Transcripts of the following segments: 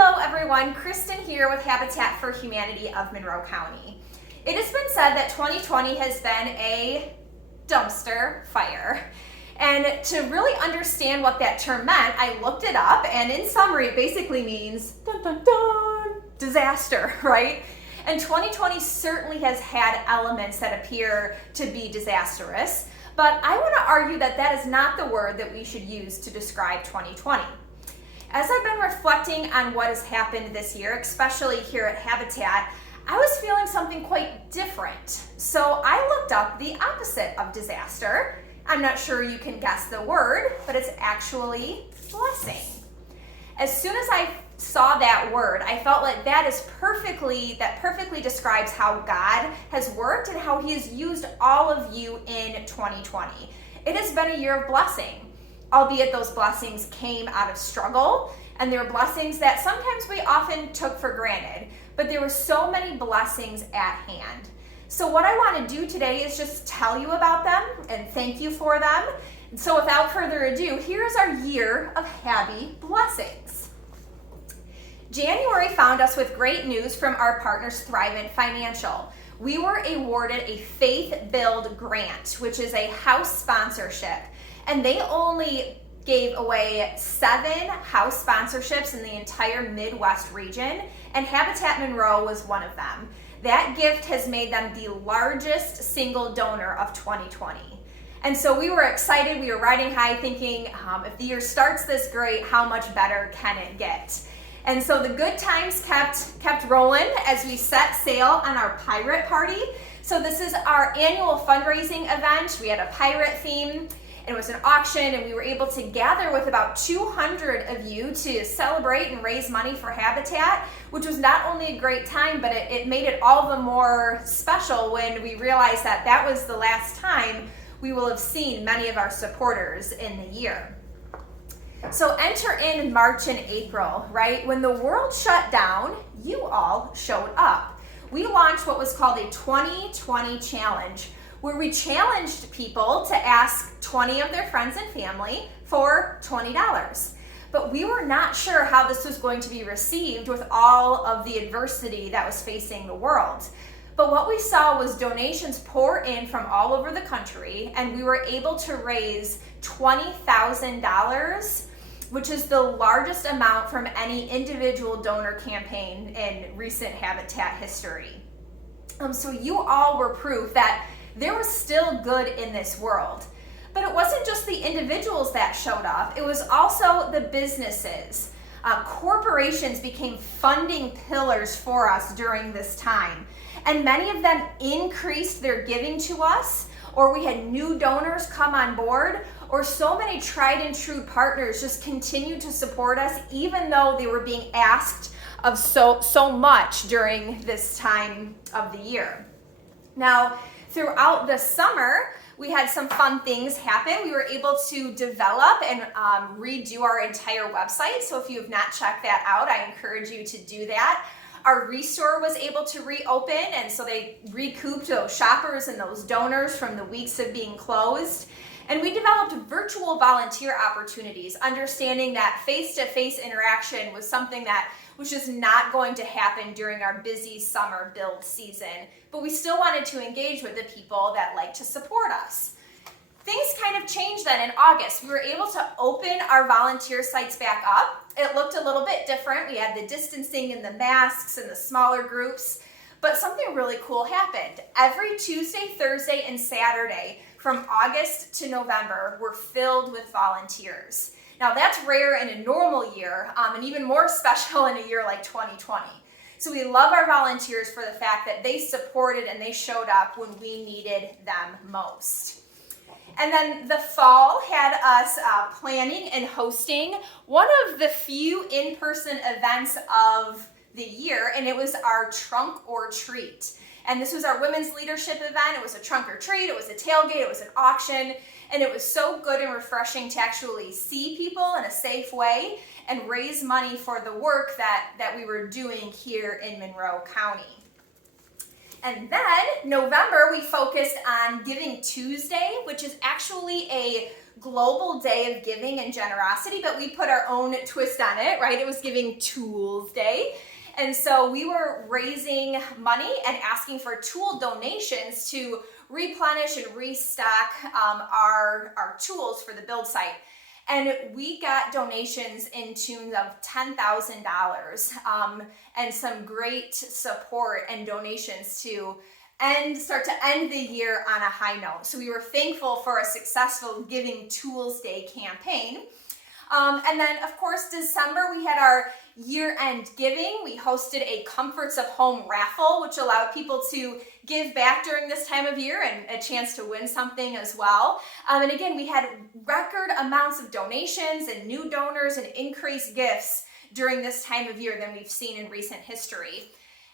Hello everyone, Kristen here with Habitat for Humanity of Monroe County. It has been said that 2020 has been a dumpster fire. And to really understand what that term meant, I looked it up, and in summary, it basically means dun dun dun, disaster, right? And 2020 certainly has had elements that appear to be disastrous, but I want to argue that that is not the word that we should use to describe 2020. As I've been reflecting on what has happened this year, especially here at Habitat, I was feeling something quite different. So I looked up the opposite of disaster. I'm not sure you can guess the word, but it's actually blessing. As soon as I saw that word, I felt like that perfectly describes how God has worked and how He has used all of you in 2020. It has been a year of blessing. Albeit those blessings came out of struggle, and they were blessings that sometimes we often took for granted, but there were so many blessings at hand. So what I want to do today is just tell you about them and thank you for them. And so without further ado, here's our year of happy blessings. January found us with great news from our partners Thrivent Financial. We were awarded a Faith Build grant, which is a house sponsorship. And they only gave away 7 house sponsorships in the entire Midwest region, and Habitat Monroe was one of them. That gift has made them the largest single donor of 2020. And so we were excited, we were riding high thinking, if the year starts this great, how much better can it get? And so the good times kept rolling as we set sail on our pirate party. So this is our annual fundraising event. We had a pirate theme. It was an auction, and we were able to gather with about 200 of you to celebrate and raise money for Habitat, which was not only a great time, but it made it all the more special when we realized that that was the last time we will have seen many of our supporters in the year. So enter in March and April, right? When the world shut down, you all showed up. We launched what was called a 2020 challenge, where we challenged people to ask 20 of their friends and family for $20. But we were not sure how this was going to be received with all of the adversity that was facing the world. But what we saw was donations pour in from all over the country, and we were able to raise $20,000, which is the largest amount from any individual donor campaign in recent Habitat history. So you all were proof that there was still good in this world. But it wasn't just the individuals that showed up, it was also the businesses. Corporations became funding pillars for us during this time. And many of them increased their giving to us, or we had new donors come on board, or so many tried and true partners just continued to support us even though they were being asked of so much during this time of the year. Now, throughout the summer, we had some fun things happen. We were able to develop and redo our entire website. So if you have not checked that out, I encourage you to do that. Our Restore was able to reopen, and so they recouped those shoppers and those donors from the weeks of being closed. And we developed virtual volunteer opportunities, understanding that face-to-face interaction was something that was just not going to happen during our busy summer build season. But we still wanted to engage with the people that like to support us. Things kind of changed then in August. We were able to open our volunteer sites back up. It looked a little bit different. We had the distancing and the masks and the smaller groups. But something really cool happened. Every Tuesday, Thursday, and Saturday from August to November were filled with volunteers. Now that's rare in a normal year, and even more special in a year like 2020. So we love our volunteers for the fact that they supported and they showed up when we needed them most. And then the fall had us planning and hosting one of the few in-person events of the year, and it was our Trunk or Treat. And this was our women's leadership event. It was a trunk or treat, it was a tailgate, it was an auction, and it was so good and refreshing to actually see people in a safe way and raise money for the work that we were doing here in Monroe County. And then November, we focused on Giving Tuesday, which is actually a global day of giving and generosity, but we put our own twist on it, right? It was Giving Tools Day. And so we were raising money and asking for tool donations to replenish and restock our tools for the build site. And we got donations in tune of $10,000 and some great support and donations to start to end the year on a high note. So we were thankful for a successful Giving Tools Day campaign. And then, of course, December, we had our year-end giving. We hosted a Comforts of Home raffle, which allowed people to give back during this time of year and a chance to win something as well. And again, we had record amounts of donations and new donors and increased gifts during this time of year than we've seen in recent history.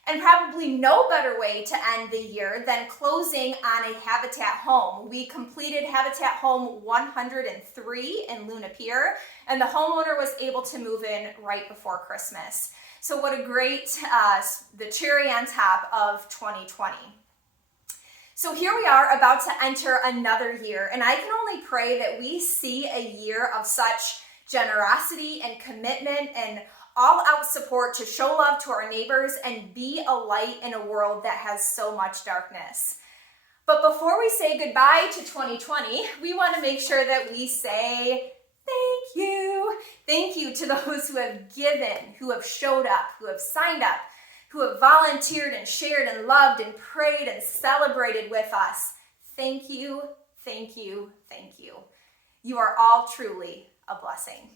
And probably no better way to end the year than closing on a Habitat home. We completed Habitat Home 103 in Luna Pier, and the homeowner was able to move in right before Christmas. So what a great, the cherry on top of 2020. So here we are about to enter another year, and I can only pray that we see a year of such generosity and commitment and all-out support to show love to our neighbors and be a light in a world that has so much darkness. But before we say goodbye to 2020, we want to make sure that we say thank you. Thank you to those who have given, who have showed up, who have signed up, who have volunteered and shared and loved and prayed and celebrated with us. Thank you, thank you, thank you. You are all truly a blessing.